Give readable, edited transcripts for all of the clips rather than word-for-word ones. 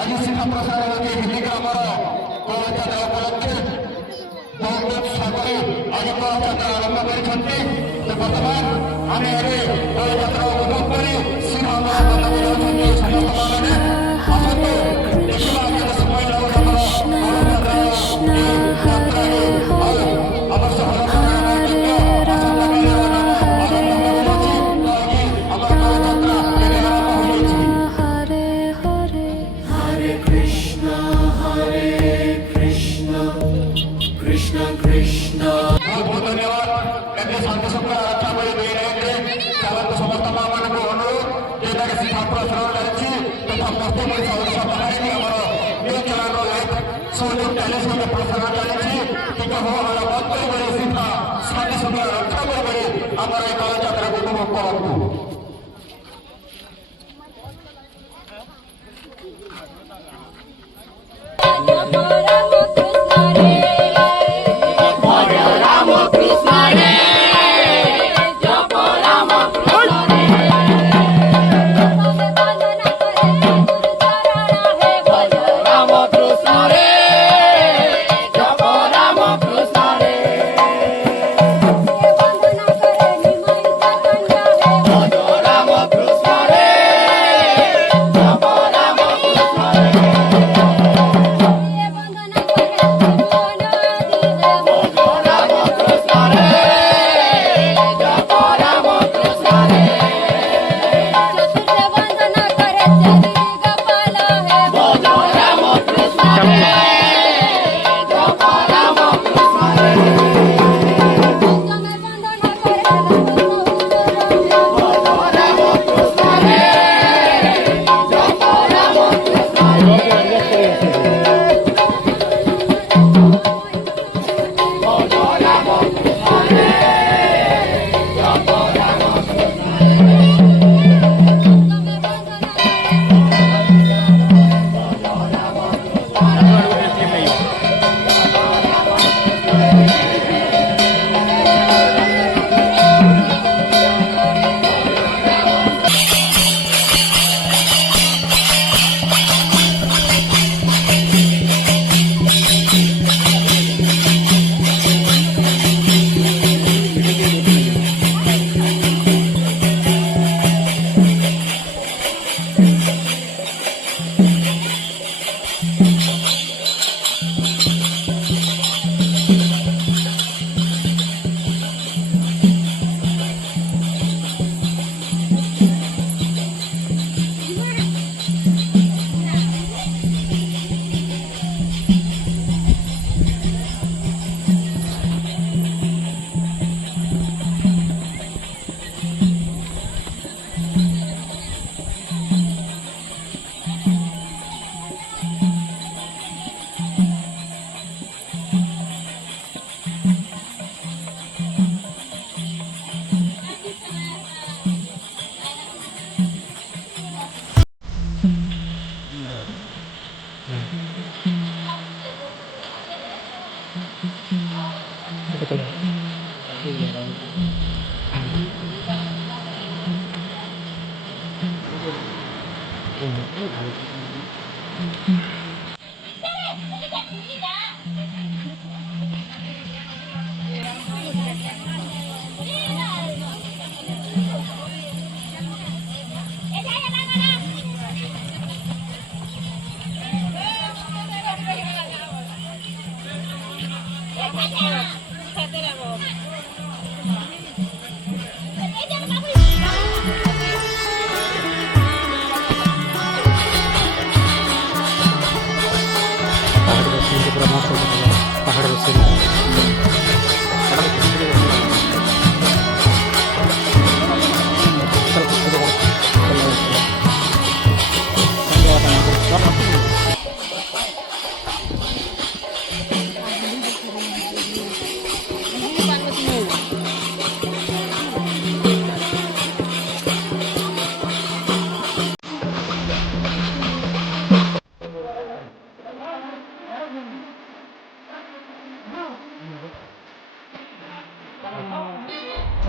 आज सीधा प्रसार होगी हिंदी का हमारा आज पदयात्रा आरंभ କରିଛନ୍ତି। ବର୍ତ୍ତମାନ ଆମେ ଏବେ ପଦଯାତ୍ରା ଉପଭୋଗ କରି ସିଂହଦ୍ୱାର ପଦକୁ ଯାଉଛନ୍ତି ସମସ୍ତ ମାନେ। ଆସନ୍ତୁ ଦେଖିବା କେତେ ସମୟ ଲାଗୁଛି ଆମର ପଦଯାତ୍ରାର ଏହି ଯାତ୍ରାରେ। ଆଉ ଅବଶ୍ୟ ଆସନ୍ତାକାଲି ନାମ ଆରମ୍ଭ ହୋଇଯାଉଛି। ଆମର ପଦଯାତ୍ରା ଏବେ ଆରମ୍ଭ ହୋଇଯାଇଛି। Krishna Krishna बहुत धन्यवाद। ऐसे शांति शृंखला रक्षा कर दे रहे थे चालक समस्त मां मान को अनुरोध जेटा कि छात्र श्रवण करछि तथा मस्ती में ओडिशा बाहर भी हमर न्यूज चैनल लाइव सहयोग टैलेंट में प्रसारण चलछि। ठीक हो हमरा बात करे सीधा शांति शृंखला रक्षा कर हमर एक यात्रा को उपभोग करंतु।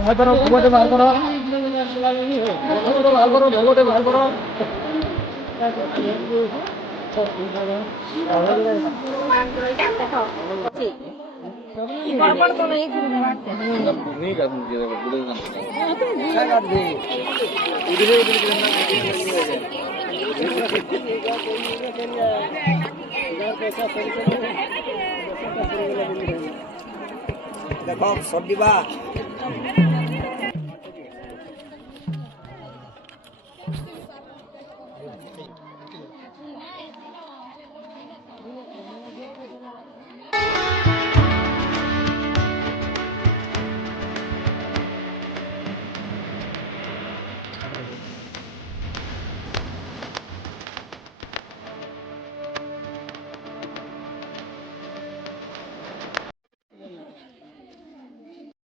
भगोटे बाहर करो भगोटे बाहर करो गड़बड़ तो नहीं थी नहीं कर मुझे बुढ़े का क्या कर दे उधर उधर के अंदर देखो सडिबा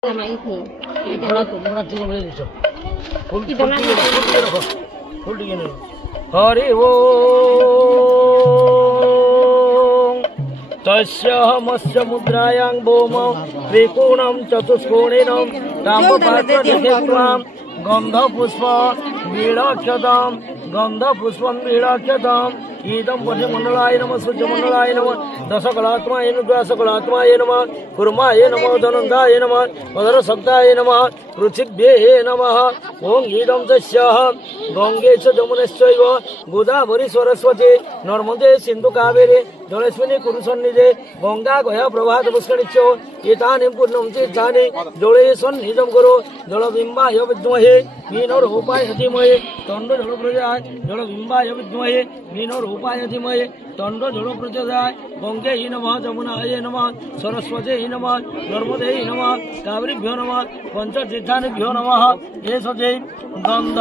हमारी थी हरि वो तस्य मुद्रायां भौम त्रिकोणं चतुष्कोणेन ताम्रपात्रं गन्धपुष्प वीणाक्षतां गन्धपुष्पं वीणाक्षतां ईदं पथिमण्डलाय नमः सूर्यमण्डलाय नमः दशकलात्माय नमः द्वासकलात्माय नमः कुर्माय नमः धनन्दाय नमः मदरसक्ताय नमः पृथिव्ये नमः ओं ईदं तस्याः गंगे च यमुनेश्चैव गोदावरी सरस्वती नर्मदे सिन्धु कावेरी जलेस्मिन् कुरु सन्निधे गंगा गया प्रभात पुष्करिण्यः एतानि पूर्णं तीर्थानि जले सन्निधं कुरु जलबिम्बाय विद्महे मीनरूपाय धीमहि तन्नो जलप्रचोदयात् जलबिम्बाय विद्महे मीनरूपाय धीमहि तन्नो जलप्रचोदयात् गंगे नमः यमुनाय नमः सरस्वती नमः नर्मदे नमः कावेरीभ्यो नमः पंचतीर्थानेभ्यो नमः एष ते गन्ध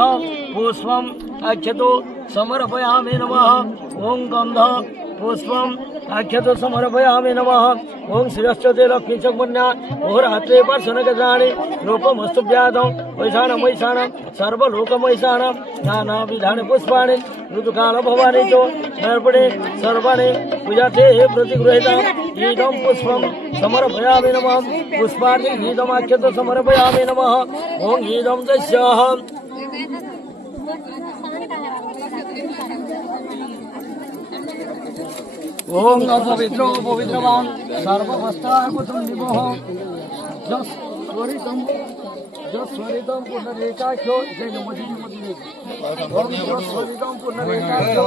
पुष्पम् आख्यतो समर्पयामि नमः ओं गन्ध पुष्पम् आख्यतो समर्पयामि नमः ओं श्रीरश्चते लक्ष्मी चक्मन्या ओरात्रे पर्शनगजानि रूपमस्तुभ्यादं वैशाणं सर्वलोकमैशाणं नानाविधानि पुष्पाणि ऋतुकाल भवानि च नर्पणे सर्वाणि पूजाते प्रतिगृहीताम् ईदं पुष्पं समर्पयामि नमः पुष्पाणि ईदमाख्यतो समर्पयामि नमः ओं ईदं दस्याः ओम अपवित्रो पवित्रवान् सर्ववस्त्राकुतं निवोः जस्वरितं पुनरेकाख्यो जय नमः ओम जस्वरितं पुनरेकाख्यो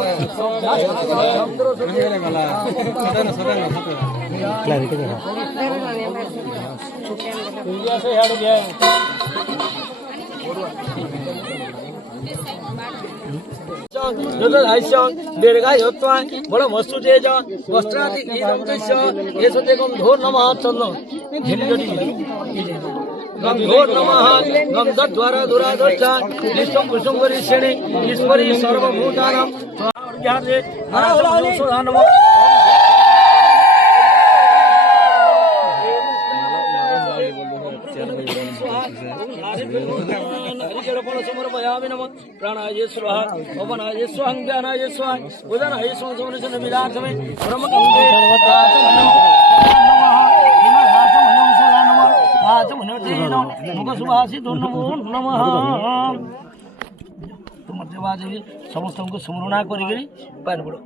से हट गया बड़ मस्तु तेज वस्त्रादि धो नमः चंद गंधो नमः गंधद्वारा दुराधर्षा निष्ठं पुष्पं करिष्यणे ईश्वरी सर्वभूतानां नमः समर्पयामि नमः प्राणाय स्वाहा पवनाय स्वाहा ज्ञानाय स्वाहा उदनाय स्वाहा सोमनस्य विलासमे ब्रह्मगंगे समस्त स्मरणा कर पान बुड़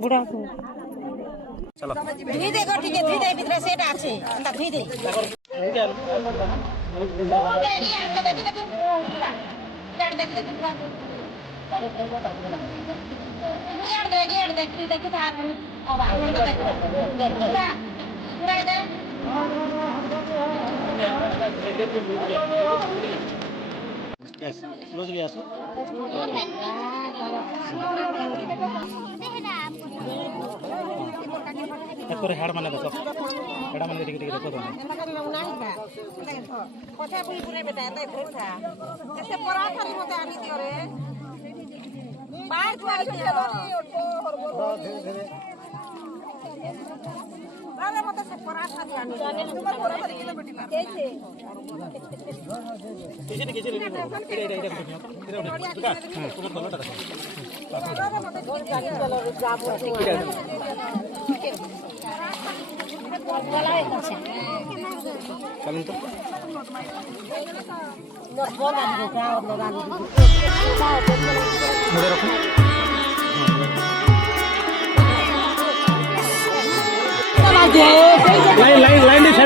बुढ़ा को चलो ধুই দে গটি দে ধুই দে ভিতরে সেটা আছে আমরা ধুই দে একবারে হাড় মানে দেখো হাড় মানে ঠিক ঠিক দেখো তুমি কথা বই পুরে বেটা তাই ভরসা এসে পরাঠা নি মতে আনি দিও রে বাইর তো আইছে আরে মতে সে পরাঠা দি আনি তোমার পরাঠা দি বেটি না কেছে কেছে এটা তোমার ভালোটা দেখো আরে মতে গাড়ি চলো যাবো গলায় আছে চলেন তো মনে রাখুন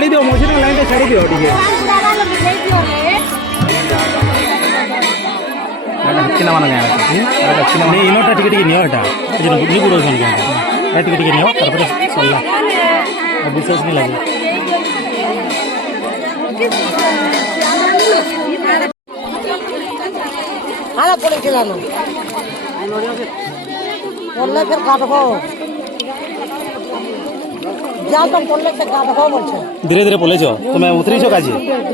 ଛାଡ଼ି ଦିଅ ମଝିରେ ଲାଇନ୍ଟା ଛାଡ଼ି ଦିଅ ଟିକେ କିନା ମାନେ ଇନୋଟା ଟିକେ ଟିକେ ନିଅ ଏଇଟା ବୁଝି ପଡ଼ଉଛନ୍ତି ଏଇଟା ଟିକେ ଟିକେ ନିଅ ତାପରେ ସରିଲା ବିଶେଷ ବି ଲାଗେ हाँ पड़े खिलाना बोलने फिर काटबो जा तो बोलने से काटबो बोलछे धीरे धीरे पले जाओ तुम्हें उतरी जो काजी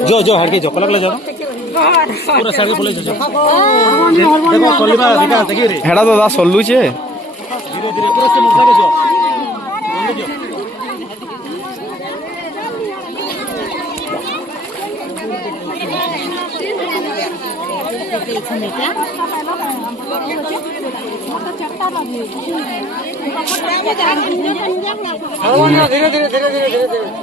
जो जो हट के जाओ कलक ले जाओ पूरा साइड के पले जाओ देखो सल्लीबा देखा देखि रे हेडा दादा सल्लू छे धीरे धीरे पूरा से मुखा के जाओ बोल जाओ धीरे धीरे धीरे धीरे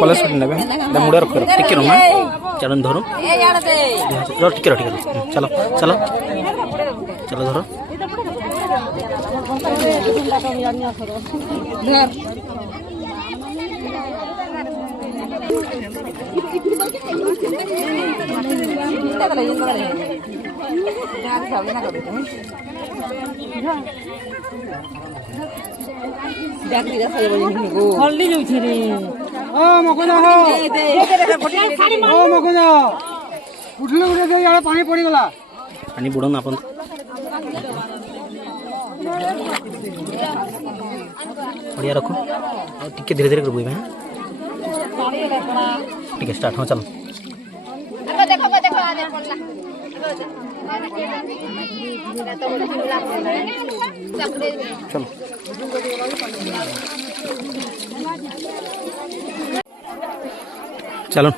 कलेज ने मुड़ा रख टिके रमा चलन धरो टिके टिके चलो चलो चलो धरो हल्दी जाऊँ रे ओ मकुना हो ओ मकुना उठले उठले यार पानी पड़ी गला पानी बुड़न अपन बढ़िया रखो टिके धीरे धीरे कर बुई में ठीक है स्टार्ट हो चलो देखो देखो आने पड़ला चलो चलो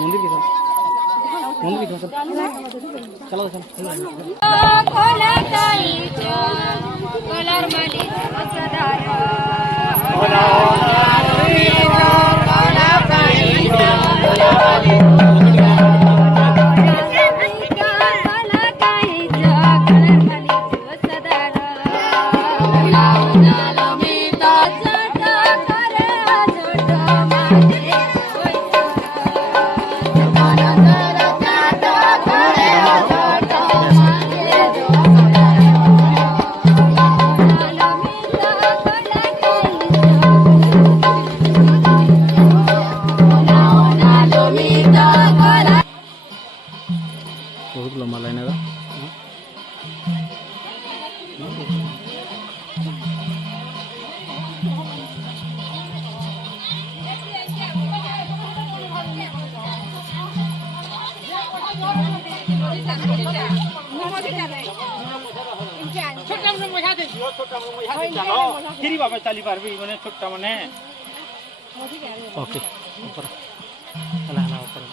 मंदिर की चलो बहुत लंबा लाइन है चली पार्बी मैंने छोटा मैंने ओके ऊपर हला हला ऊपर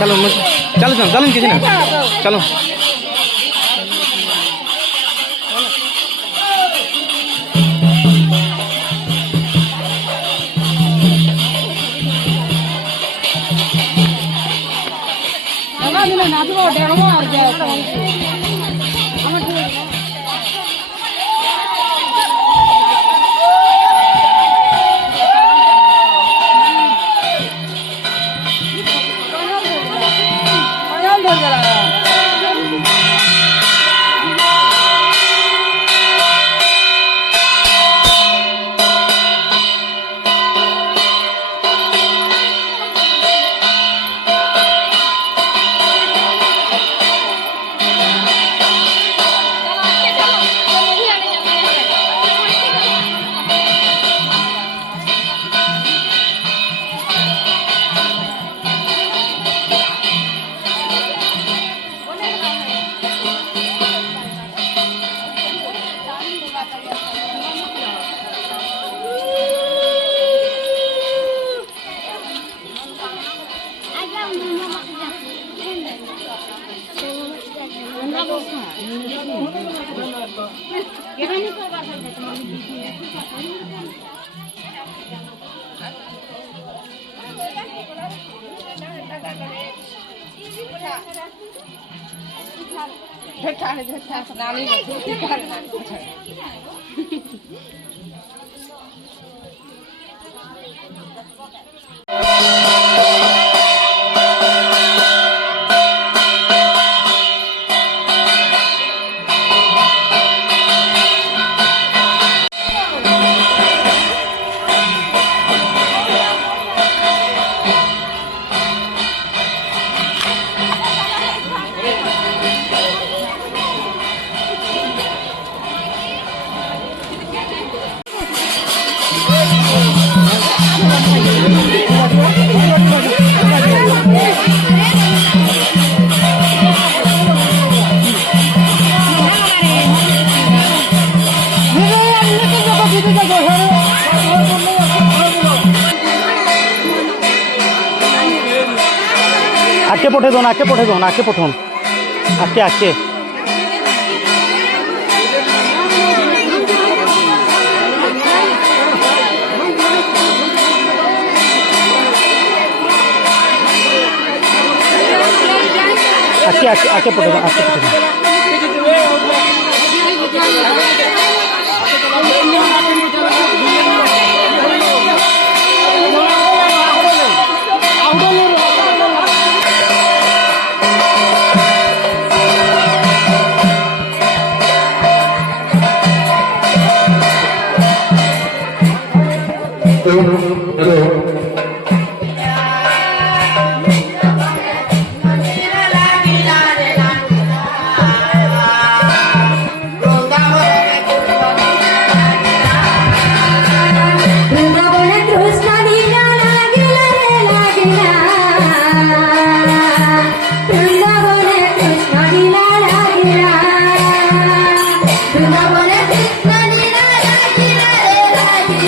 चलो चलो चलो चलो किसी ना चलो आके पठे दो आके पठे दो आके पठन आके आके आके आके आके पठे दो आके पठे दो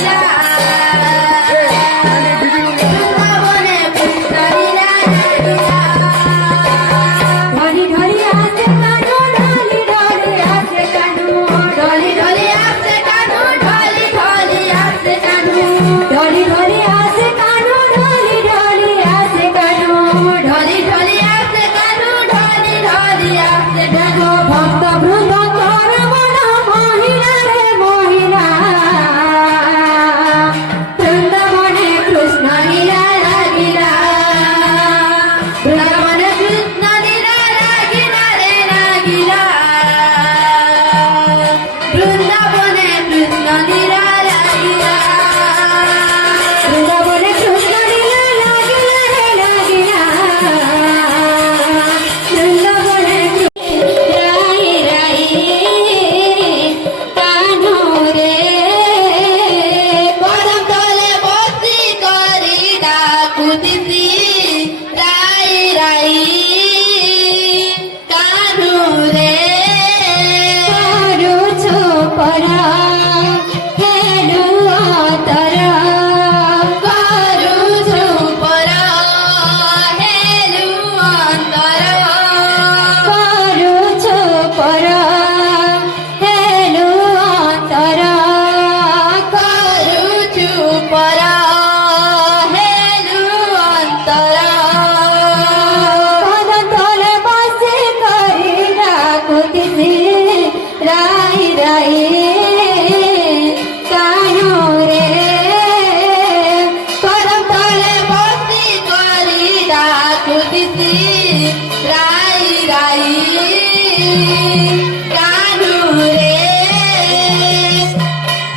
Bye. राई राई